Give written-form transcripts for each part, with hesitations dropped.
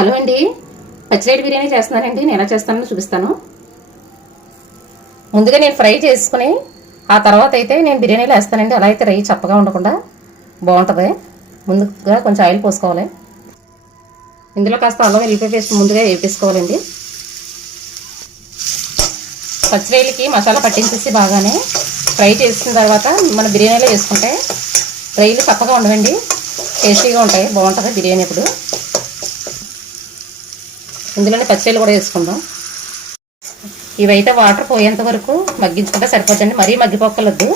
Hello అండి, పచ్చిరేటు బిర్యానీ చేస్తున్నానండి. నేను ఎలా చేస్తానో చూపిస్తాను. ముందుగా నేను ఫ్రై చేసుకుని ఆ తర్వాత అయితే నేను బిర్యానీలో వేస్తానండి. అలా అయితే రై చప్పగా ఉండకుండా బాగుంటుంది. ముందుగా కొంచెం ఆయిల్ పోసుకోవాలి. ఇందులో కాస్త అల్లం వెల్లిపాయ పేస్ట్ ముందుగా వేపేసుకోవాలండి. పచ్చిరేలకి మసాలా పట్టించేసి బాగానే ఫ్రై చేసిన తర్వాత మన బిర్యానీలో వేసుకుంటే రైలు చప్పగా ఉండవండి, టేస్టీగా ఉంటాయి, బాగుంటుంది బిర్యానీ. ఇప్పుడు ఇందులోనే పచ్చిరేలు కూడా వేసుకుందాం. ఇవైతే వాటర్ పోయేంత వరకు మగ్గించుకుంటే సరిపోతుంది, మరీ మగ్గిపోకలొద్దు.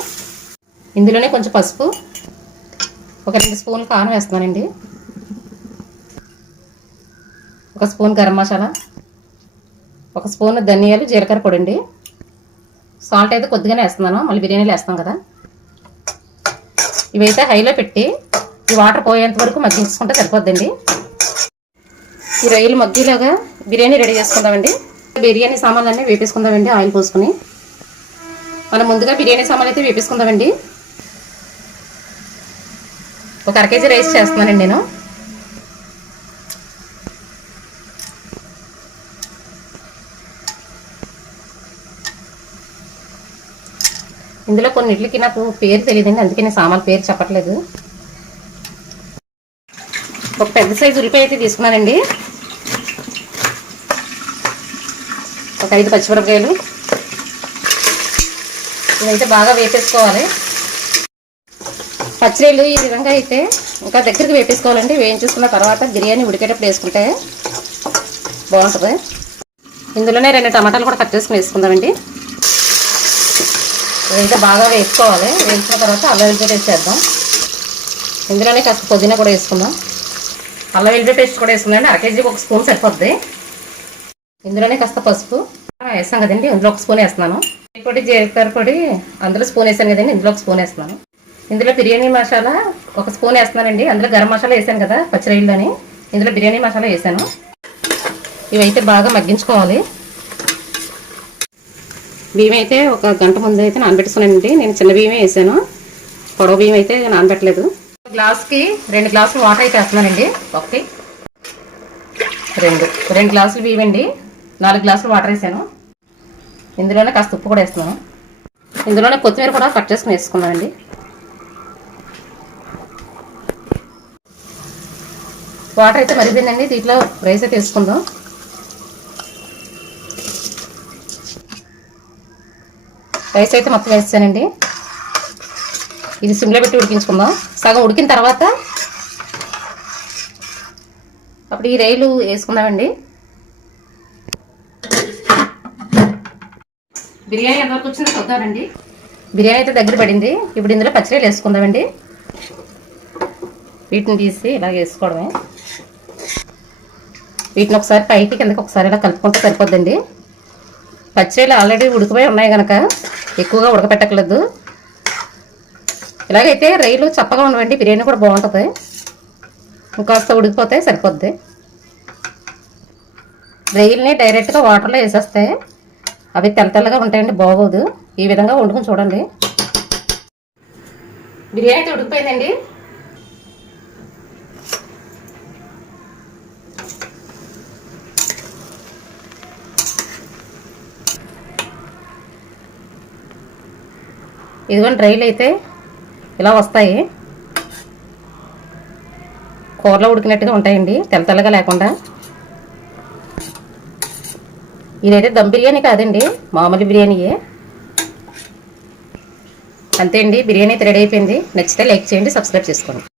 ఇందులోనే కొంచెం పసుపు, ఒక 2 స్పూన్లు కారం వేస్తున్నానండి, 1 స్పూన్ గరం మసాలా, 1 స్పూన్ ధనియాలు జీలకర్ర పొడి అండి. సాల్ట్ అయితే కొద్దిగానే వేస్తున్నాను, మళ్ళీ బిర్యానీలో వేస్తాం కదా. ఇవైతే హైలో పెట్టి ఈ వాటర్ పోయేంత వరకు మగ్గించుకుంటే సరిపోద్దండి. ఈ రొయ్యలు మగ్గిలాగా బిర్యానీ రెడీ చేసుకుందామండి. బిర్యానీ సామాన్లు అన్నీ వేపేసుకుందామండి. ఆయిల్ పోసుకుని మనం ముందుగా బిర్యానీ సామాన్లు అయితే వేపేసుకుందామండి. ఒక 1/2 కేజీ రైస్ చేస్తున్నానండి నేను. ఇందులో కొన్నిటికి నాకు పేరు తెలియదండి, అందుకే నేను సామాన్ల పేరు చెప్పట్లేదు. ఒక పెద్ద సైజు ఉల్లిపాయ అయితే తీసుకున్నానండి, ఒక 5 పచ్చిమిరపకాయలు. ఇవైతే బాగా వేపేసుకోవాలి. పచ్చిరేలు ఈ విధంగా అయితే ఇంకా దగ్గరికి వేపేసుకోవాలండి. వేయించేసుకున్న తర్వాత బిర్యానీ ఉడికేటప్పుడు వేసుకుంటే బాగుంటుంది. ఇందులోనే 2 టమాటాలు కూడా కట్ చేసుకుని వేసుకుందామండి. ఇదైతే బాగా వేసుకోవాలి. వేసుకున్న తర్వాత అల్లం వెల్లిపాయ పేస్ట్ వేద్దాం. ఇందులోనే కాస్త పుదీనా కూడా వేసుకుందాం. అల్లం వెల్లిపాయ పేస్ట్ కూడా వేసుకుందామండి. 1/2 కేజీకి 1 స్పూన్ సరిపోద్ది. ఇందులోనే కాస్త పసుపు వేస్తాం కదండి, ఇందులో 1 స్పూన్ వేస్తున్నాను. పొడి జీలకర్ర పొడి అందులో స్పూన్ వేసాను కదండి, ఇందులో 1 స్పూన్ వేస్తున్నాను. ఇందులో బిర్యానీ మసాలా 1 స్పూన్ వేస్తున్నానండి. అందులో గరం మసాలా వేసాను కదా పచ్చిరేళ్ళని, ఇందులో బిర్యానీ మసాలా వేసాను. ఇవైతే బాగా మగ్గించుకోవాలి. బియ్యం అయితే 1 గంట ముందు అయితే నానబెట్టుకున్నానండి. నేను చిన్న బియ్యమే వేసాను, పొడవు బియ్యం అయితే నానబెట్టలేదు. గ్లాస్కి 2 గ్లాసులు వాటర్ అయితే వేస్తున్నానండి. 1 2 గ్లాసులు బియ్యం అండి, 4 గ్లాసులు వాటర్ వేసాను. ఇందులోనే కాస్త ఉప్పు కూడా వేస్తున్నాను. ఇందులోనే కొత్తిమీర కూడా కట్ చేసుకుని వేసుకున్నానండి. వాటర్ అయితే మరిగిందండి, దీంట్లో రైస్ అయితే వేసుకుందాం. రైస్ అయితే మొత్తం వేసానండి. ఇది సిమ్లో పెట్టి ఉడికించుకుందాం. సగం ఉడికిన తర్వాత అప్పుడు ఈ రైలు వేసుకుందామండి. బిర్యానీ ఎంతవరకు వచ్చిందో చూద్దామండి. బిర్యానీ అయితే దగ్గర పడింది. ఇప్పుడు ఇందులో పచ్చిరేలు వేసుకుందామండి. వీటిని తీసి ఇలా వేసుకోవడమే. వీటిని ఒకసారి పైకి కిందకి ఒకసారి ఇలా కలుపుకుంటే సరిపోద్దండి. పచ్చిరేలు ఆల్రెడీ ఉడికిపోయి ఉన్నాయి కనుక ఎక్కువగా ఉడకపెట్టకలేదు. ఇలాగైతే రైలు చప్పగా ఉండవండి, బిర్యానీ కూడా బాగుంటుంది. ఇంకాస్త ఉడికిపోతే సరిపోద్ది. రైల్ని డైరెక్ట్గా వాటర్లో వేసేస్తే అవి తెల్లగా ఉంటాయండి, బాగోదు. ఈ విధంగా వండుకొని చూడండి. బిర్యానీ అయితే ఉడికిపోయిందండి. ఇదిగోండి రైలు అయితే ఇలా వస్తాయి, కూరలో ఉడికినట్టుగా ఉంటాయండి, తెల్లగా లేకుండా. ఇదైతే దమ్ బిర్యానీ కాదండి, మామూలు బిర్యానీయే. అంతే అండి, బిర్యానీ అయితే రెడీ అయిపోయింది. నచ్చితే లైక్ చేయండి, సబ్స్క్రైబ్ చేసుకోండి.